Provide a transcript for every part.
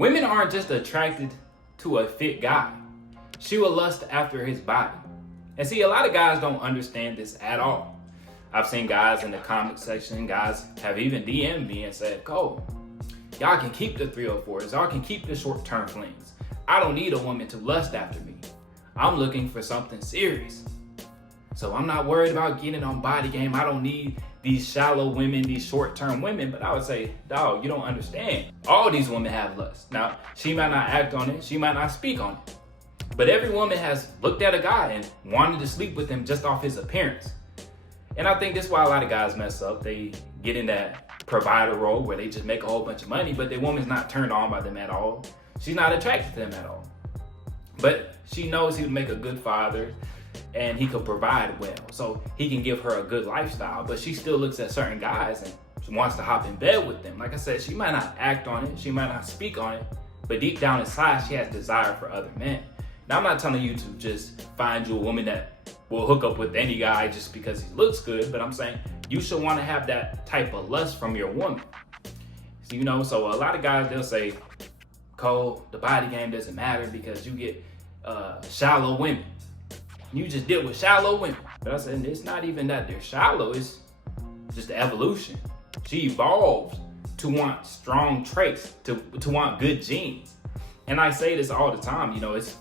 Women aren't just attracted to a fit guy. She will lust after his body. And see, a lot of guys don't understand this at all. I've seen guys in the comment section, guys have even DM'd me and said, Cole, y'all can keep the 304s, y'all can keep the short-term flings. I don't need a woman to lust after me. I'm looking for something serious. So I'm not worried about getting on body game. I don't need these shallow women, these short-term women. But I would say, dog, you don't understand. All these women have lust. Now, she might not act on it. She might not speak on it. But every woman has looked at a guy and wanted to sleep with him just off his appearance. And I think this is why a lot of guys mess up. They get in that provider role where they just make a whole bunch of money, but the woman's not turned on by them at all. She's not attracted to them at all. But she knows he would make a good father and he could provide well. So he can give her a good lifestyle, but she still looks at certain guys and she wants to hop in bed with them. Like I said, she might not act on it. She might not speak on it, but deep down inside, she has desire for other men. Now, I'm not telling you to just find you a woman that will hook up with any guy just because he looks good, but I'm saying you should want to have that type of lust from your woman. So, so a lot of guys, they'll say, Cole, the body game doesn't matter because you get shallow women. You just deal with shallow women. But I said, it's not even that they're shallow, it's just the evolution. She evolved to want strong traits, to want good genes. And I say this all the time, it's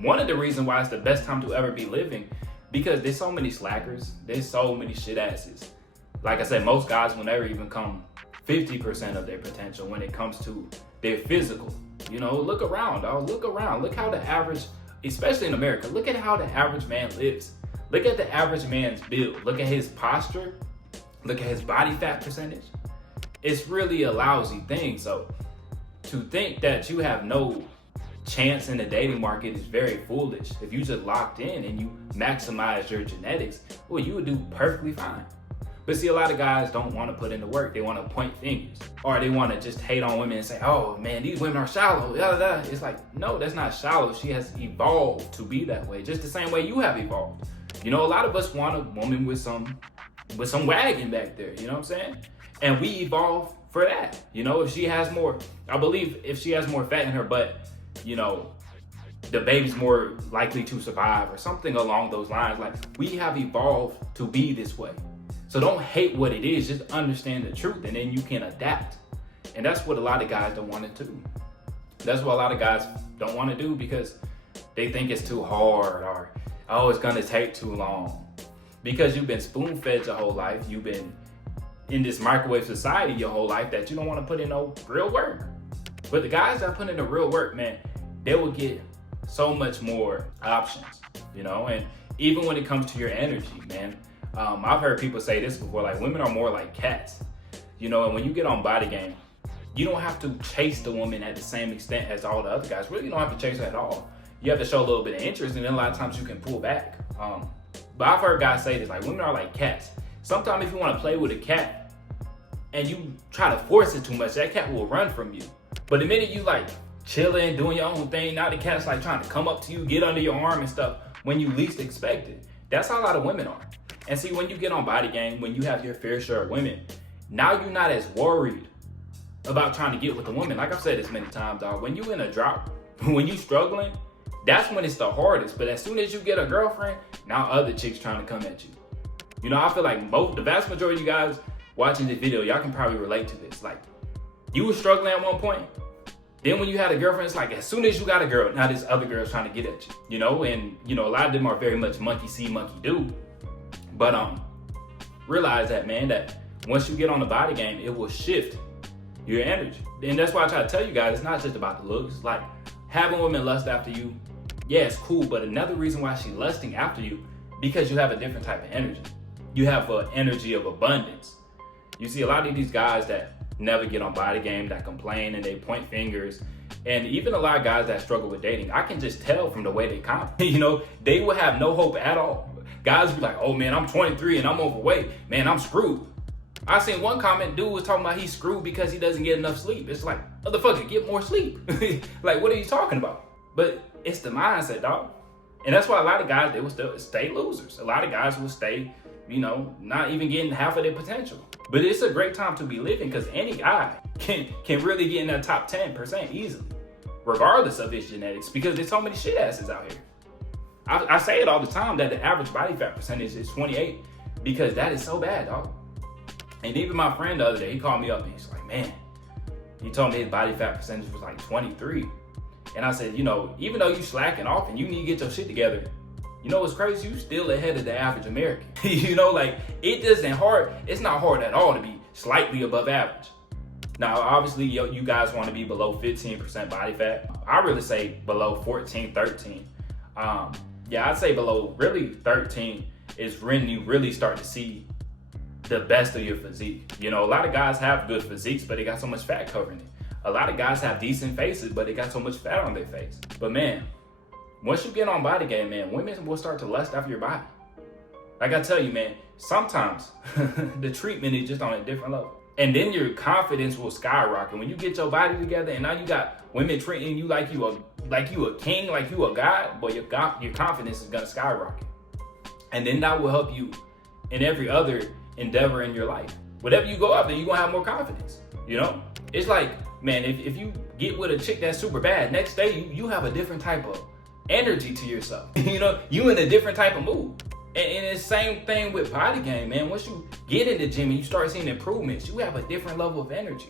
one of the reasons why it's the best time to ever be living, because there's so many slackers, there's so many shit asses. Like I said, most guys will never even come 50% of their potential when it comes to their physical. Look around, dog. Look around. Look how the average, especially in America, look at how the average man lives. Look at the average man's build. Look at his posture. Look at his body fat percentage. It's really a lousy thing. So to think that you have no chance in the dating market is very foolish. If you just locked in and you maximize your genetics, well, you would do perfectly fine. But see, a lot of guys don't want to put in the work. They want to point fingers, or they want to just hate on women and say, oh man, these women are shallow. It's like, no, that's not shallow. She has evolved to be that way, just the same way you have evolved. A lot of us want a woman with some wagon back there, you know what I'm saying? And we evolve for that. If she has more, I believe if she has more fat in her butt, the baby's more likely to survive or something along those lines. Like, we have evolved to be this way. So don't hate what it is, just understand the truth and then you can adapt. And that's what a lot of guys don't want to do. That's what a lot of guys don't want to do because they think it's too hard or, oh, it's gonna take too long. Because you've been spoon-fed your whole life, you've been in this microwave society your whole life that you don't want to put in no real work. But the guys that put in the real work, man, they will get so much more options, and even when it comes to your energy, man, I've heard people say this before, like women are more like cats, and when you get on body game, you don't have to chase the woman at the same extent as all the other guys. Really, you don't have to chase her at all. You have to show a little bit of interest, and then a lot of times you can pull back. But I've heard guys say this, like women are like cats. Sometimes if you want to play with a cat and you try to force it too much, that cat will run from you. But the minute you like chilling, doing your own thing, now the cat's like trying to come up to you, get under your arm and stuff when you least expect it. That's how a lot of women are. And see, when you get on body game, when you have your fair share of women, now you're not as worried about trying to get with a woman. Like I've said this many times, dog, when you in a drought, when you struggling, that's when it's the hardest. But as soon as you get a girlfriend, now other chicks trying to come at you. I feel like the vast majority of you guys watching this video, y'all can probably relate to this. Like, you were struggling at one point. Then when you had a girlfriend, it's like as soon as you got a girl, now this other girl's trying to get at you. And a lot of them are very much monkey see, monkey do. But realize that, man, that once you get on the body game, it will shift your energy. And that's why I try to tell you guys, it's not just about the looks. Like, having women lust after you, yeah, it's cool. But another reason why she's lusting after you, because you have a different type of energy. You have an energy of abundance. You see a lot of these guys that never get on body game, that complain and they point fingers. And even a lot of guys that struggle with dating, I can just tell from the way they comment. They will have no hope at all. Guys be like, oh man, I'm 23 and I'm overweight. Man, I'm screwed. I seen one comment, dude was talking about he's screwed because he doesn't get enough sleep. It's like, motherfucker, get more sleep. Like, what are you talking about? But it's the mindset, dog. And that's why a lot of guys, they will still stay losers. A lot of guys will stay not even getting half of their potential. But it's a great time to be living because any guy can really get in that top 10% easily, regardless of his genetics, because there's so many shit asses out here. I say it all the time that the average body fat percentage is 28 because that is so bad, dog. And even my friend the other day, he called me up and he's like, man, he told me his body fat percentage was like 23. And I said, even though you slacking off and you need to get your shit together, what's crazy? You still ahead of the average American. It's not hard at all to be slightly above average. Now, obviously, you guys want to be below 15% body fat. I really say below 14, 13. I'd say below really 13 is when you really start to see the best of your physique. A lot of guys have good physiques, but they got so much fat covering it. A lot of guys have decent faces, but they got so much fat on their face. But man, once you get on body game, man, women will start to lust after your body. Like I tell you, man, sometimes the treatment is just on a different level. And then your confidence will skyrocket. When you get your body together and now you got women treating you like you a king, like you a god, boy, your confidence is gonna skyrocket. And then that will help you in every other endeavor in your life. Whatever you go after, you're gonna have more confidence. It's like, man, if you get with a chick that's super bad, next day you have a different type of energy to yourself. You in a different type of mood. And it's the same thing with body game, man. Once you get in the gym and you start seeing improvements, you have a different level of energy.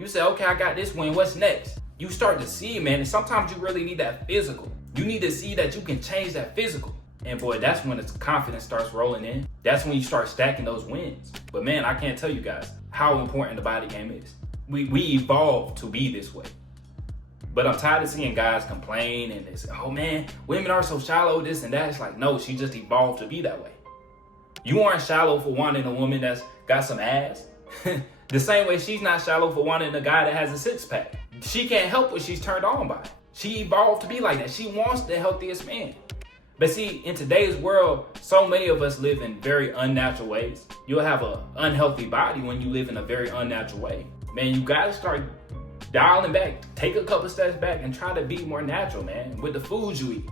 You say, okay, I got this win, what's next? You start to see, man, and sometimes you really need that physical. You need to see that you can change that physical. And boy, that's when its confidence starts rolling in. That's when you start stacking those wins. But man, I can't tell you guys how important the body game is. We evolved to be this way. But I'm tired of seeing guys complain and they say, oh man, women are so shallow, this and that. It's like, no, she just evolved to be that way. You aren't shallow for wanting a woman that's got some ass. The same way she's not shallow for wanting a guy that has a six pack. She can't help what she's turned on by. She evolved to be like that. She wants the healthiest man. But see, in today's world, so many of us live in very unnatural ways. You'll have an unhealthy body when you live in a very unnatural way. Man, you gotta start dialing back, take a couple steps back and try to be more natural, man, with the foods you eat.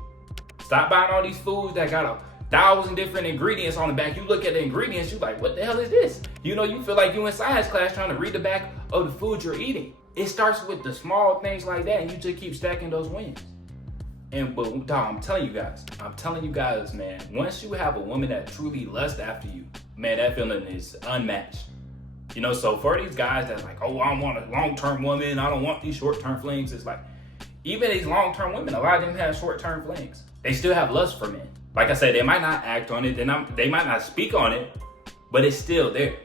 Stop buying all these foods that got 1,000 different ingredients on the back. You look at the ingredients, you like, what the hell is this? You feel like you in science class trying to read the back of the food you're eating. It starts with the small things like that and you just keep stacking those wins. But dog, I'm telling you guys, man, once you have a woman that truly lusts after you, man, that feeling is unmatched. So for these guys that's like, oh, I want a long-term woman, I don't want these short-term flings. It's like, even these long-term women, a lot of them have short-term flings. They still have lust for men. Like I said, they might not act on it, they might not speak on it, but it's still there.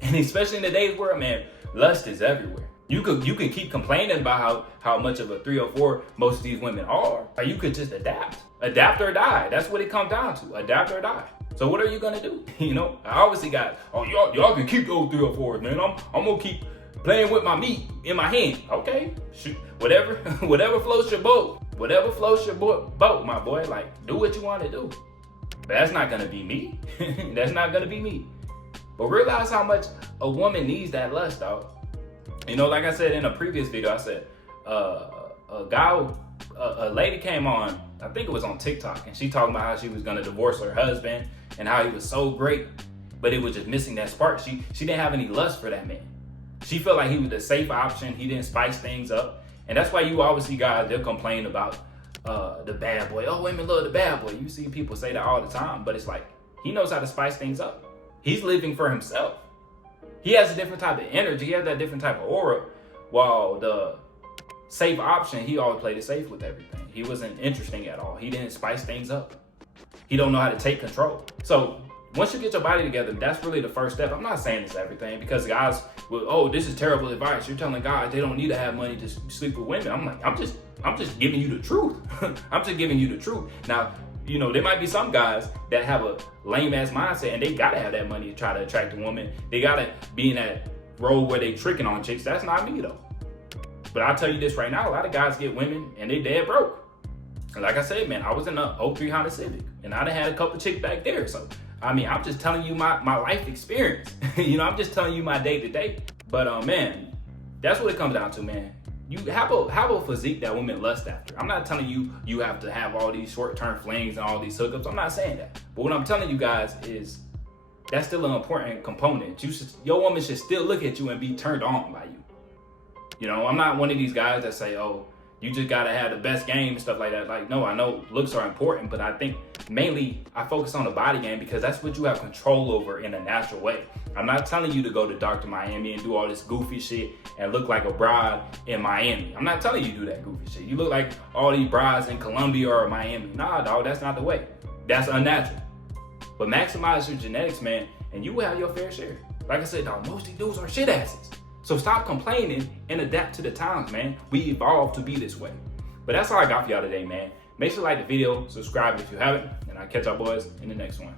And especially in today's world, man, lust is everywhere. You can keep complaining about how much of a 304 most of these women are, or you could just adapt or die. That's what it comes down to, adapt or die. So what are you gonna do? I obviously got, oh, y'all can keep those 304s, man. I'm gonna keep playing with my meat in my hand. Okay, shoot, whatever floats your boat. Whatever floats your boat, my boy. Like, do what you want to do. But that's not gonna be me. That's not gonna be me. But realize how much a woman needs that lust, dog. Like I said in a previous video, I said a lady came on, I think it was on TikTok, and she talking about how she was gonna divorce her husband and how he was so great, but it was just missing that spark. She didn't have any lust for that man. She felt like he was the safe option. He didn't spice things up. And that's why you always see guys, they'll complain about the bad boy. Oh, women love the bad boy. You see people say that all the time, but it's like, he knows how to spice things up. He's living for himself. He has a different type of energy. He has that different type of aura. While the safe option, he always played it safe with everything. He wasn't interesting at all. He didn't spice things up. He don't know how to take control. So once you get your body together, that's really the first step. I'm not saying it's everything because guys will, oh, this is terrible advice. You're telling guys they don't need to have money to sleep with women. I'm like, I'm just giving you the truth. I'm just giving you the truth. Now, there might be some guys that have a lame ass mindset and they gotta have that money to try to attract a woman. They gotta be in that role where they tricking on chicks. That's not me though. But I'll tell you this right now, a lot of guys get women and they dead broke. And like I said, man, I was in a 03 Honda Civic and I done had a couple chicks back there. So, I'm just telling you my life experience. I'm just telling you my day to day. But man, that's what it comes down to, man. You have a physique that women lust after. I'm not telling you you have to have all these short-term flings and all these hookups. I'm not saying that. But what I'm telling you guys is That's still an important component. Your woman should still look at you and be turned on by you. You know, I'm not one of these guys that say, oh, you just gotta have the best game and stuff like that. Like, no, I know looks are important, but I think mainly I focus on the body game because that's what you have control over in a natural way. I'm not telling you to go to Dr. Miami and do all this goofy shit and look like a bride in Miami. I'm not telling you to do that goofy shit. You look like all these brides in Colombia or Miami. Nah, dog, that's not the way. That's unnatural. But maximize your genetics, man, and you will have your fair share. Like I said, dog, most of these dudes are shit asses. So stop complaining and adapt to the times, man. We evolved to be this way. But that's all I got for y'all today, man. Make sure to like the video, subscribe if you haven't, and I'll catch y'all boys in the next one.